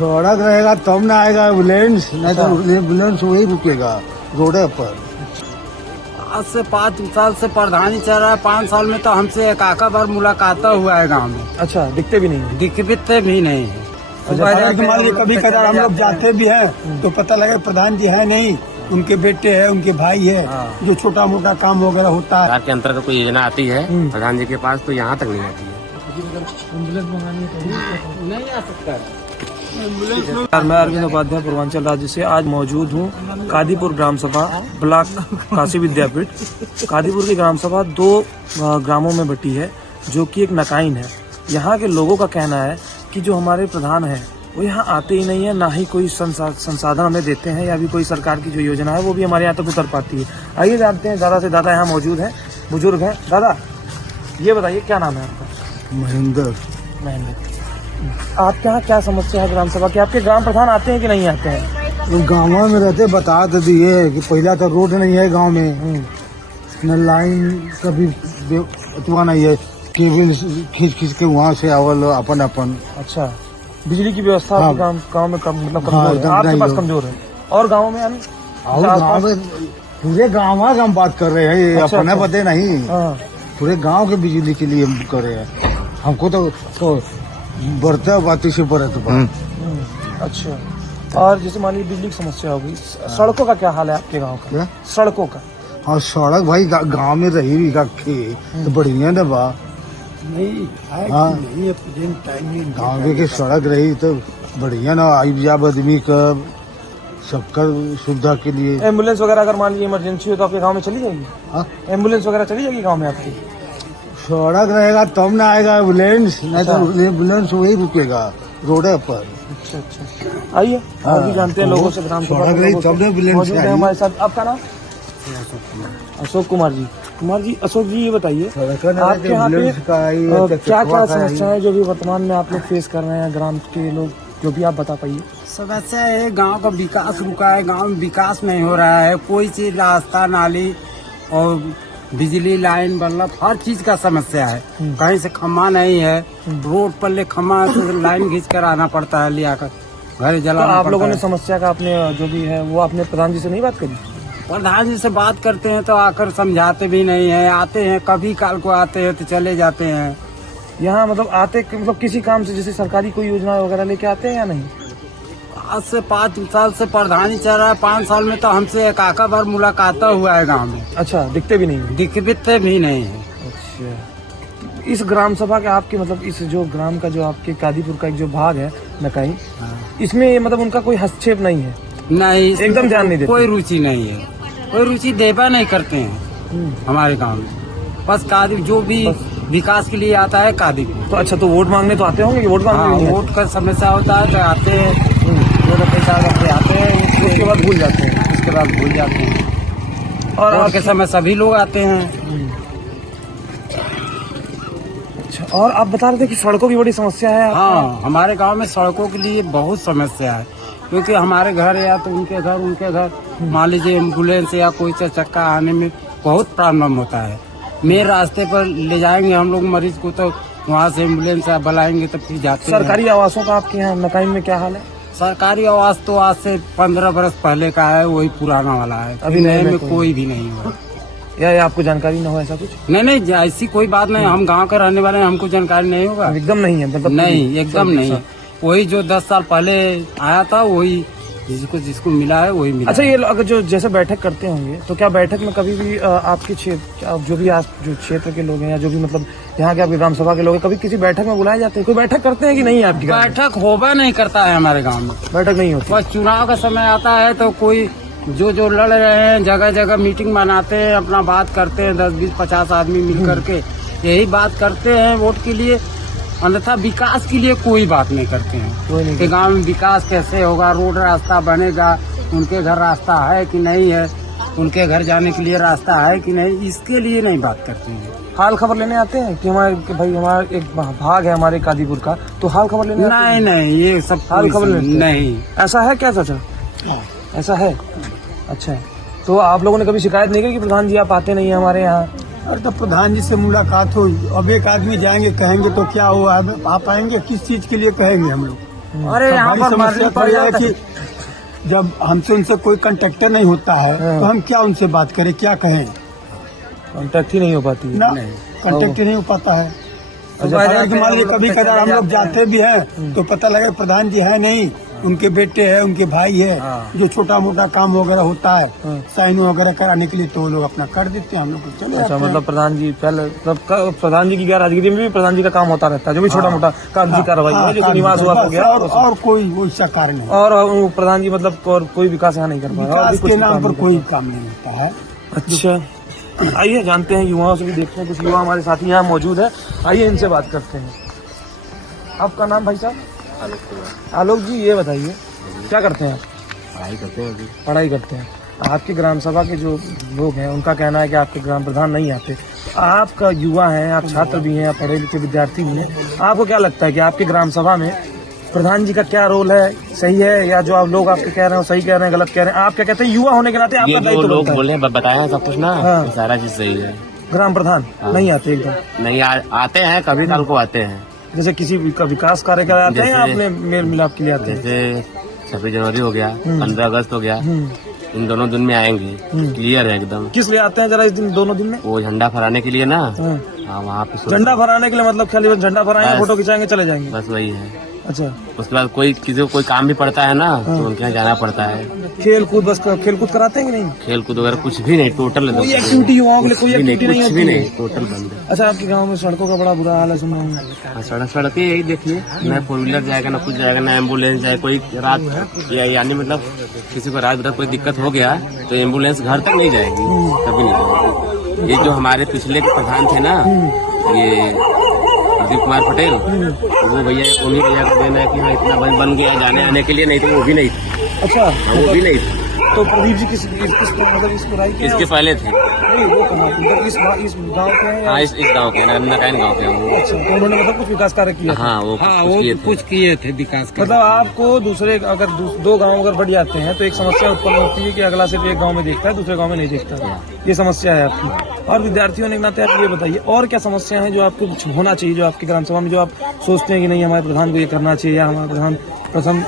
सड़क रहेगा तब ना आएगा एम्बुलेंस, नहीं तो एम्बुलेंस वही रुकेगा रोडे पर। आज से 5 साल से प्रधानी चल रहा है, 5 साल में तो हमसे एक आका बार मुलाकात हुआ है गांव में। अच्छा, दिखते भी नहीं है? दिखते भी नहीं है। मान लीजिए कभी कदार हम लोग जाते भी हैं तो पता लगे प्रधान जी है नहीं, उनके बेटे है, उनके भाई है, जो छोटा मोटा काम वगैरह होता है। सरकार के अंतर्गत कोई योजना आती है प्रधान जी के पास तो यहाँ तक नहीं आती है। एम्बुलेंस मंगानी है नहीं आ सकता है। मैं अरविंद उपाध्याय पूर्वांचल राज्य से आज मौजूद हूँ कादीपुर ग्राम सभा ब्लॉक काशी विद्यापीठ। कादीपुर की ग्राम सभा 2 ग्रामों में बटी है जो कि एक नकाइन है। यहाँ के लोगों का कहना है कि जो हमारे प्रधान हैं वो यहाँ आते ही नहीं है, ना ही कोई संसाधन हमें देते हैं या भी कोई सरकार की जो योजना है वो भी हमारे यहाँ तक उतर पाती है। आइए जानते हैं, दादा से दादा यहाँ मौजूद हैं, बुजुर्ग हैं। दादा ये बताइए क्या नाम है आपका? महेंद्र। आपके यहाँ क्या समस्या है ग्राम सभा की? आपके ग्राम प्रधान आते हैं कि नहीं आते हैं? गाँव में रहते बता तो दिए कि पहला तो रोड नहीं है गांव में, न लाइन कभी अथवा नहीं है, केबल खींच के वहाँ से आवल अपन। अच्छा, बिजली की व्यवस्था हाँ। गाँव में मतलब हाँ, कमजोर है, आपके पास कमजोर है। और गाँव में और गाँव में पूरे गाँव का हम बात कर रहे हैं, ये अच्छा, अपने अच्छा। पते नहीं, पूरे गांव के बिजली के लिए हम कर रहे हैं। हमको तो बढ़ता बाती से बरत बा। अच्छा, और जैसे मान लीजिए बिजली की समस्या होगी, सड़कों का क्या हाल है आपके गांव का? सड़कों का? हाँ, सड़क भाई गांव में रही भी तो बढ़िया न बा। नहीं हाँ, टाइम गाँव के सड़क रही तो बढ़िया ना, आई जाब आदमी का सबकर सुविधा के लिए। एम्बुलेंस वगैरह अगर मान लीजिए इमरजेंसी हो तो आपके गांव में चली जाएगी? हाँ, एम्बुलेंस वगैरह चली जाएगी गांव में आपकी? सड़क रहेगा तब ना आएगा एम्बुलेंस, नहीं तो एम्बुलेंस वही रुकेगा रोडे पर। अच्छा, आइए और भी जानते हैं लोगों से ग्राम सभा सड़क रही तब ना एम्बुलेंस मौजूद है हमारे साथ। आपका नाम? अशोक कुमार जी। अशोक जी ये बताइए आपके यहाँ पे क्या क्या समस्या है जो भी वर्तमान में आप लोग फेस कर रहे हैं, ग्राम के लोग, जो भी आप बता पाइए। समस्या है, गांव का विकास रुका है, गांव में विकास नहीं हो रहा है। कोई चीज, रास्ता, नाली और बिजली लाइन, बल्ब, हर चीज का समस्या है। कहीं से खम्मा नहीं है, रोड पर ले खम्मा से लाइन खींच कर आना पड़ता है, लिया कर घर जलाना पड़ता है। आप लोगों ने समस्या का आपने जो भी है वो आपने प्रधान जी से नहीं बात करी? प्रधान जी से बात करते हैं तो आकर समझाते भी नहीं है। आते हैं कभी काल को आते हैं तो चले जाते हैं। यहाँ मतलब आते मतलब किसी काम से, जैसे सरकारी कोई योजना वगैरह लेके आते हैं या नहीं? आज से 5 साल से प्रधानी चल रहा है, 5 साल में तो हमसे एक आका बार मुलाकात हुआ है गांव में। अच्छा, दिखते भी नहीं है? दिखते भी नहीं है। अच्छा, इस ग्राम सभा के आपके मतलब इस जो ग्राम का जो आपके कादीपुर का एक जो भाग है नकाई, इसमें मतलब उनका कोई हस्तक्षेप नहीं है? नहीं, एकदम ध्यान नहीं देते? कोई रुचि नहीं है, कोई रुचि देवा नहीं करते हैं हमारे गांव में। बस कादीपुर जो भी विकास के लिए आता है कादीपुर। तो अच्छा, तो वोट मांगने तो आते होंगे कि वोट मांगने नहीं आते? वोट का समस्या होता है तो आते हैं, 2 पैसा रख के आते हैं, उसके बाद भूल जाते हैं। उसके बाद भूल जाते हैं। और वोट के समय सभी लोग आते हैं। अच्छा, और आप बता रहे थे कि सड़कों की बड़ी समस्या है? हाँ, हमारे गांव में सड़कों के लिए बहुत समस्या है, क्योंकि हमारे घर या तो उनके घर मान लीजिए एम्बुलेंस या कोई चक्का आने में बहुत प्रॉब्लम होता है। मेन रास्ते पर ले जाएंगे हम लोग मरीज को तो वहाँ से एम्बुलेंस बुलाएंगे तो फिर जाते हैं। सरकारी आवासों का आपके यहाँ नकाई में क्या हाल है? सरकारी आवास तो आज से 15 बरस पहले का है, वही पुराना वाला है। अभी नए में कोई भी नहीं हुआ। या आपको जानकारी ना हो ऐसा कुछ? नहीं, ऐसी कोई बात नहीं। हम गांव के रहने वाले हैं, हमको जानकारी नहीं होगा। एकदम नहीं है मतलब? नहीं, एकदम नहीं। वही जो 10 साल पहले आया था वही जिसको मिला है वही मिला। अच्छा, ये अगर जो जैसे बैठक करते होंगे तो क्या बैठक में कभी भी आपके क्षेत्र जो भी आप जो क्षेत्र के लोग हैं या जो भी मतलब यहाँ के आपके ग्राम सभा के लोग हैं, कभी किसी बैठक में बुलाए जाते हैं? कोई बैठक करते हैं कि नहीं? आपकी बैठक होगा नहीं करता है हमारे गाँव में, बैठक नहीं होती। बस चुनाव का समय आता है तो कोई जो लड़ रहे हैं जगह जगह मीटिंग बनाते हैं, अपना बात करते हैं, 10, 20, 50 आदमी मिल करके यही बात करते हैं वोट के लिए। अन्यथा विकास के लिए कोई बात नहीं करते हैं कि गांव में विकास कैसे होगा, रोड रास्ता बनेगा, उनके घर रास्ता है कि नहीं है, उनके घर जाने के लिए रास्ता है कि नहीं, इसके लिए नहीं बात करते हैं। हाल खबर लेने आते हैं कि हमारा एक भाग है हमारे कादीपुर का, तो हाल खबर लेने नहीं, ये सब हाल खबर नहीं। ऐसा है क्या चाचा? ऐसा है? अच्छा, तो आप लोगों ने कभी शिकायत नहीं की कि प्रधान जी आप आते नहीं है हमारे यहाँ? अरे तो प्रधान जी से मुलाकात हो, अब एक आदमी जाएंगे कहेंगे तो क्या हुआ, आप आएंगे किस चीज के लिए कहेंगे हम लोग? अरे यहाँ बड़ी पर समस्या मरने तो पड़ यह है जाता है। कि जब हमसे उनसे कोई कांटेक्टर नहीं होता है तो हम क्या उनसे बात करें, क्या कहें, कांटेक्ट ही नहीं हो पाती है। ना कांटेक्ट ही नहीं हो पाता है। मान लीजिए कभी कदार हम लोग जाते भी हैं तो पता लगे प्रधान जी है नहीं, उनके बेटे है, उनके भाई है, जो छोटा मोटा काम वगैरह होता है साइन वगैरह कराने के लिए तो वो लोग अपना कर देते हैं, हम लोग चले अच्छा, जाते हैं। मतलब प्रधान जी पहले प्रधान जी की गैरहाजिरी में भी प्रधान जी का काम होता रहता है, जो भी छोटा मोटा कागजी कार्रवाई है, जैसे निवास हुआ हो गया और कोई वैसा कार्य नहीं, और प्रधान जी मतलब और कोई विकास यहाँ नहीं कर पा रहा, और भी विकास कुछ के भी नाम काम पर नहीं कोई कर काम नहीं होता है। पा रहा। अच्छा, आइए जानते हैं, युवाओं से भी देखते हैं, कुछ युवा हमारे साथी यहाँ मौजूद है, आइए इनसे बात करते हैं। आपका नाम भाई साहब? आलोक जी, ये बताइए क्या करते हैं? पढ़ाई करते हैं अभी। पढ़ाई करते हैं। आपकी ग्राम सभा के जो लोग हैं उनका कहना है कि आपके ग्राम प्रधान नहीं आते। आपका युवा है, आप छात्र भी हैं, आप पढ़े लिखे विद्यार्थी भी हैं, आपको क्या लगता है कि आपके ग्राम सभा में प्रधान जी का क्या रोल है? सही है, या जो आप लोग आपके कह रहे हैं सही कह रहे हैं, गलत कह रहे हैं? आप क्या कहते हैं, युवा होने के नाते आपका ये दायित्व जो लोग बनता है। बोले हैं बताया है सब कुछ ना, हाँ। ये सारा चीज सही है। ग्राम प्रधान नहीं आते एकदम? नहीं आते हैं, कभी काल को आते हैं, जैसे किसी का विकास कार्य कराते हैं, जैसे- आपने मेल मिलाप के लिए आते हैं? जैसे 26 जनवरी हो गया, 15 अगस्त हो गया, इन दोनों दिन में आएंगे, क्लियर है एकदम। किस लिए आते हैं जरा इस दिन, दोनों दिन में? वो झंडा फहराने के लिए ना, हाँ। हाँ वहाँ पे झंडा फहराने के लिए, मतलब खाली झंडा फहराएंगे, बस। फोटो खिंचाएंगे, चले जाएंगे? बस वही है। अच्छा, उसके बाद कोई किसी को कोई काम भी पड़ता है ना तो उनके यहाँ जाना पड़ता है। खेल कूद, बस खेल कूद कराते हैं कि नहीं? खेल कूद वगैरह कुछ भी नहीं, टोटल कोई एक्टिविटी युवाओं के लिए कोई एक्टिविटी नहीं कुछ होती भी है? नहीं, टोटल बंद है। अच्छा, आपके गांव में सड़कों का बड़ा बुरा हाल है, सुन रहा हूँ। हाँ, सड़कें यही देखिए, ना 4 व्हीलर जाएगा, ना कुछ जाएगा, ना एम्बुलेंस जाए। कोई रात यानी मतलब किसी को रात बिरात कोई दिक्कत हो गया तो एम्बुलेंस घर तक नहीं जाएगी, कभी नहीं जाएगी। ये जो हमारे पिछले प्रधान थे ना, ये प्रदीप कुमार पटेल, वो भैया उन्हीं भैया को देना है कि हाँ इतना बन गया जाने आने के लिए, नहीं तो वो भी नहीं थे। अच्छा, वो भी नहीं थे, तो प्रदीप जी किस मतलब इस बुराई के इसके पहले थे। नहीं, वो कहाँ मतलब इस गांव के हैं या- हाँ, इस गाँव के नकाइन गाँव के हैं वो। अच्छा, तो उन्होंने मतलब कुछ विकास कार्य किया था? हाँ, वो हाँ, कुछ वो किए थे। कुछ किए थे विकास का। मतलब आपको दूसरे, अगर दो गांव अगर बढ़ जाते हैं तो एक समस्या उत्पन्न होती है कि अगला सिर्फ एक गांव में देखता है, दूसरे गांव में नहीं देखता। ये समस्या है आपकी। और विद्यार्थियों ने नाते आप ये बताइए, और क्या समस्या है जो आपको होना चाहिए, जो आपकी ग्राम सभा में जो आप सोचते हैं कि नहीं हमारे प्रधान को ये करना चाहिए, या हमारे प्रधान प्रथम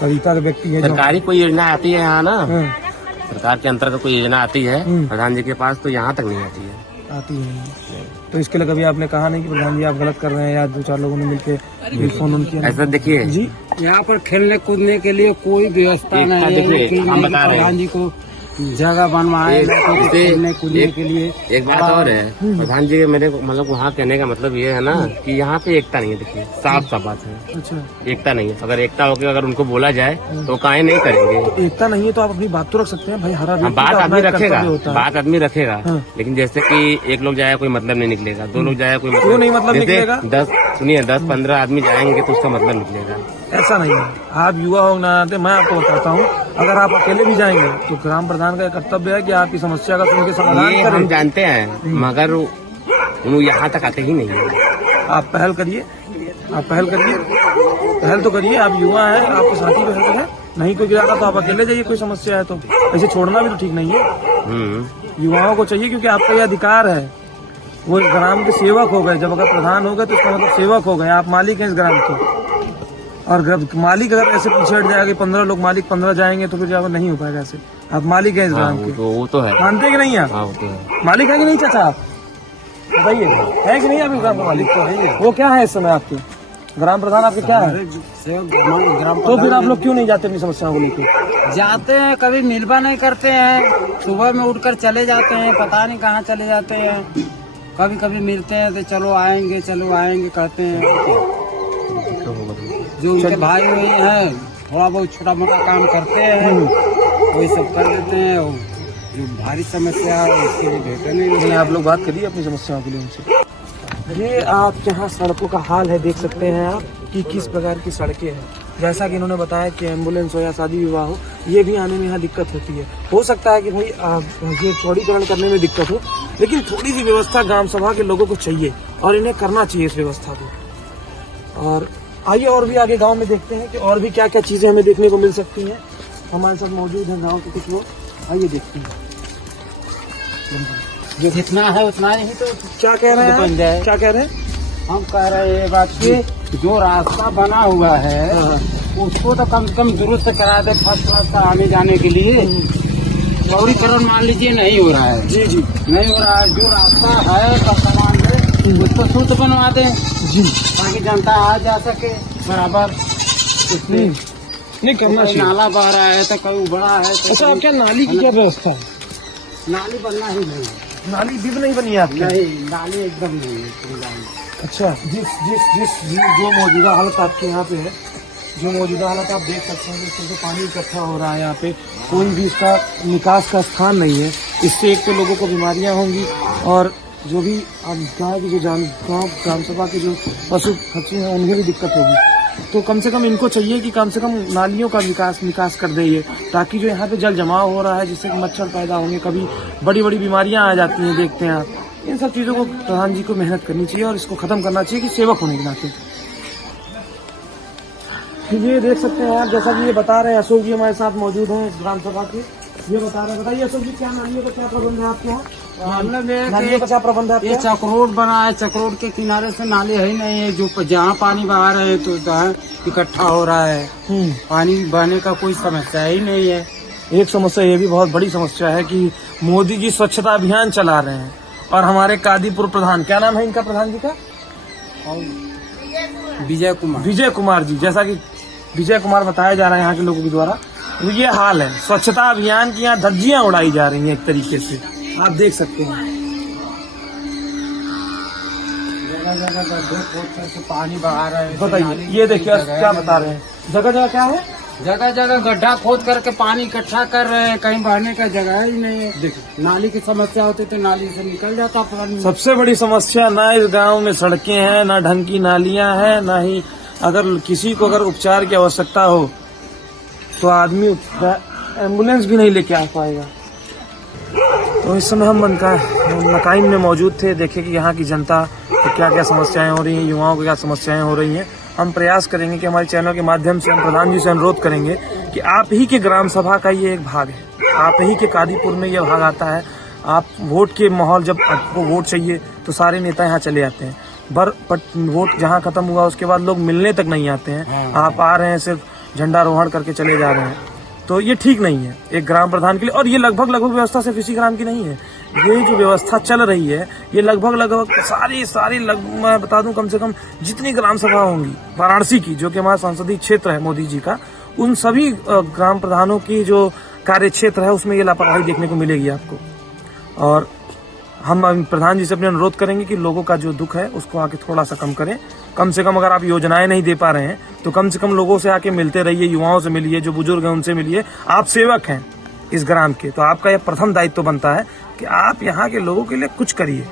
कविता के व्यक्ति है जो- सरकारी कोई योजना आती है यहाँ ना, हाँ, सरकार के अंतर्गत कोई योजना आती है प्रधान जी के पास तो यहाँ तक नहीं आती है। आती है, तो इसके लिए कभी आपने कहा नहीं कि प्रधान जी आप गलत कर रहे हैं, या 2-4 लोगों ने मिलकर फोन ऑन किया? ऐसा देखिए जी, यहाँ पर खेलने कूदने के लिए कोई व्यवस्था एक नहीं देखिए, है कि हम बता रहे हैं। प्रधान जी को जगह बनवाए एक- लड़कों को जैसे खेलने कूदने एक- के लिए। एक बात और है, प्रधान जी मेरे को मतलब वहाँ कहने का मतलब ये है ना कि यहाँ पे एकता नहीं है। देखिए साफ साफ बात है, अच्छा, एकता नहीं है। अगर एकता होकर अगर उनको बोला जाए तो काहे नहीं करेंगे। एकता नहीं है तो आप अपनी बात तो रख सकते हैं भाई, हरा हाँ, व्यक्ति बात का अपना आदमी एक रखेगा, कर्तव्य होता है। बात आदमी रखेगा, हाँ। लेकिन जैसे कि एक लोग जाए कोई मतलब नहीं निकलेगा, 2 लोग जाए कोई मतलब क्यों नहीं मतलब जैसे निकलेगा? 10-15 आदमी जाएंगे तो उसका मतलब निकलेगा। ऐसा नहीं है, आप युवा हो ना, मैं आपको बताता हूँ, अगर आप अकेले भी जाएंगे तो ग्राम प्रधान का कर्तव्य है कि आपकी समस्या का सुन के समाधान ये हम करें। जानते हैं, मगर वो यहाँ तक आते ही नहीं है। आप पहल करिए, पहल तो करिए, आप युवा हैं, आपके साथी पहल करें, नहीं कोई गिराता तो आप अकेले जाइए, कोई समस्या है तो ऐसे छोड़ना भी तो ठीक नहीं है। युवाओं को चाहिए, क्योंकि आपका ये अधिकार है, वो इस ग्राम के सेवक हो गए। जब अगर प्रधान हो गए तो उसका मतलब सेवक हो गए, आप मालिक हैं इस ग्राम के। और मालिक अगर ऐसे पीछे हट जाएगा, 15 लोग मालिक 15 जाएंगे तो फिर जब नहीं हो पाएगा ऐसे। आप मालिक हैं इस हाँ, ग्राम के, वो तो है। मानते हैं कि नहीं आप? हाँ, वो तो है। मालिक है कि नहीं चाचा आप बताइए, है कि नहीं आप इस ग्राम का मालिक? तो है। वो क्या है इस समय आपके ग्राम प्रधान, आपके क्या है? ग्राम तो फिर आप लोग क्यों नहीं जाते अपनी समस्याओं को लेकर? जाते हैं, कभी मिलवा नहीं करते हैं, सुबह में उठकर चले जाते हैं, पता नहीं कहाँ चले जाते हैं। कभी कभी मिलते हैं तो चलो आएंगे कहते हैं। जो उनके भाई वही हैं, थोड़ा बहुत छोटा मोटा काम करते हैं, वही सब कर देते हैं। और जो भारी समस्या है उसके लिए भेजते नहीं। आप लोग बात करिए अपनी समस्याओं के लिए उनसे। ये आप यहाँ सड़कों का हाल है, देख सकते हैं आप कि किस प्रकार की सड़कें हैं। जैसा कि इन्होंने बताया कि एम्बुलेंस हो या शादी विवाह हो, ये भी आने में यहाँ दिक्कत होती है। हो सकता है कि भाई ये चौड़ीकरण करने में दिक्कत हो, लेकिन थोड़ी सी व्यवस्था ग्राम सभा के लोगों को चाहिए और इन्हें करना चाहिए इस व्यवस्था को। और आइए और भी आगे गांव में देखते हैं कि और भी क्या क्या चीजें हमें देखने को मिल सकती हैं। हमारे साथ मौजूद हैं गांव के कुछ लोग, आइए देखते हैं जितना है उतना ही तो क्या कह रहे बन हैं। जाए। क्या कह रहे हैं? हम कह रहे हैं बात की जो रास्ता बना हुआ है उसको तो कम से कम दुरुस्त करा दे फर्स्ट क्लास का आने जाने के लिए। चौड़ीकरण मान लीजिए नहीं हो रहा है। जी जी नहीं हो रहा है। जो रास्ता है वर्तमान में उसको शुद्ध बनवा दें जी, ताकि जनता आ जा सके बराबर। इसलिए नहीं करना कोई चाहिए। नाला बह रहा है तो कोई बड़ा है तो अच्छा, आपके यहाँ नाली की क्या व्यवस्था है? नाली बनना ही नहीं है। नाली भी नहीं बनी है आपके? नहीं, नाली एकदम नहीं है पूरी गाँव में। अच्छा, जो मौजूदा हालत आपके यहाँ पे है, जो मौजूदा हालत आप देख सकते हैं, जिस तरह से पानी इकट्ठा हो रहा है यहाँ पे, कोई भी इसका निकास का स्थान नहीं है। इससे एक तो लोगों को बीमारियां होंगी और जो भी गाँव की जो गाँव ग्राम सभा के जो पशु पक्षी हैं उन्हें भी दिक्कत होगी। तो कम से कम इनको चाहिए कि कम से कम नालियों का निकास कर दे ये, ताकि जो यहाँ पे जल जमाव हो रहा है जिससे मच्छर पैदा होंगे, कभी बड़ी बड़ी बीमारियां आ जाती हैं, देखते हैं आप। इन सब चीज़ों को प्रधान जी को मेहनत करनी चाहिए और इसको खत्म करना चाहिए कि सेवक होने के नाते। ये देख सकते हैं आप, जैसा कि ये बता रहे हैं, अशोक जी हमारे साथ मौजूद हैं इस ग्राम सभा के। ये बता रहे हैं, बताइए अशोक जी, क्या नालियों का क्या प्रबंध है आपके यहाँ? नालियों का क्या प्रबंध है आपके ये यहाँ? चक्रोड बना है, चक्रोड के किनारे से नाले है ही नहीं है। जो जहाँ पानी बहा रहे हैं तो जहाँ इकट्ठा हो रहा है, पानी बहने का कोई समस्या ही नहीं है। एक समस्या ये भी बहुत बड़ी समस्या है कि मोदी जी स्वच्छता अभियान चला रहे हैं और हमारे कादीपुर प्रधान, क्या नाम है इनका प्रधान जी का? विजय कुमार जी, जैसा कि विजय कुमार बताया जा रहा है यहाँ के लोगों के द्वारा, तो ये हाल है। स्वच्छता अभियान की यहाँ धज्जियां उड़ाई जा रही हैं एक तरीके से, आप देख सकते हैं। जगह जगह गड्ढे खोद करके पानी बहा रहे हैं। बताइए, ये देखिए क्या बता रहे हैं, जगह जगह क्या है? जगह जगह गड्ढा खोद करके पानी इकट्ठा कर रहे हैं, कहीं बहने का जगह ही नहीं है। देखिए, नाली की समस्या होती तो नाली से निकल जाता पानी। सबसे बड़ी समस्या, ना इस गांव में सड़कें हैं, ना ढंग की नालियां हैं, ना ही अगर किसी को अगर उपचार की आवश्यकता हो तो आदमी एम्बुलेंस भी नहीं लेके आ पाएगा। तो इस समय हम मकाइन में मौजूद थे, देखे कि यहाँ की जनता को क्या क्या समस्याएं हो रही हैं, युवाओं को क्या समस्याएं हो रही हैं। हम प्रयास करेंगे कि हमारे चैनल के माध्यम से हम प्रधान जी से अनुरोध करेंगे कि आप ही के ग्राम सभा का ये एक भाग है, आप ही के कादीपुर में ये भाग आता है। आप वोट के माहौल, जब आपको वोट चाहिए तो सारे नेता यहाँ चले आते हैं, वोट जहाँ खत्म हुआ उसके बाद लोग मिलने तक नहीं आते हैं। आप आ रहे हैं, सिर्फ झंडारोहण करके चले जा रहे हैं, तो ये ठीक नहीं है एक ग्राम प्रधान के लिए। और ये लगभग व्यवस्था सिर्फ इसी ग्राम की नहीं है, ये जो व्यवस्था चल रही है ये लगभग सारी मैं बता दूं, कम से कम जितनी ग्राम सभा होंगी वाराणसी की, जो कि हमारा संसदीय क्षेत्र है मोदी जी का, उन सभी ग्राम प्रधानों की जो कार्य क्षेत्र है उसमें ये लापरवाही देखने को मिलेगी आपको। और हम प्रधान जी से अपने अनुरोध करेंगे कि लोगों का जो दुख है उसको आके थोड़ा सा कम करें। कम से कम अगर आप योजनाएं नहीं दे पा रहे हैं तो कम से कम लोगों से आके मिलते रहिए, युवाओं से मिलिए, जो बुजुर्ग हैं उनसे मिलिए। आप सेवक हैं इस ग्राम के, तो आपका यह प्रथम दायित्व बनता है कि आप यहाँ के लोगों के लिए कुछ करिए।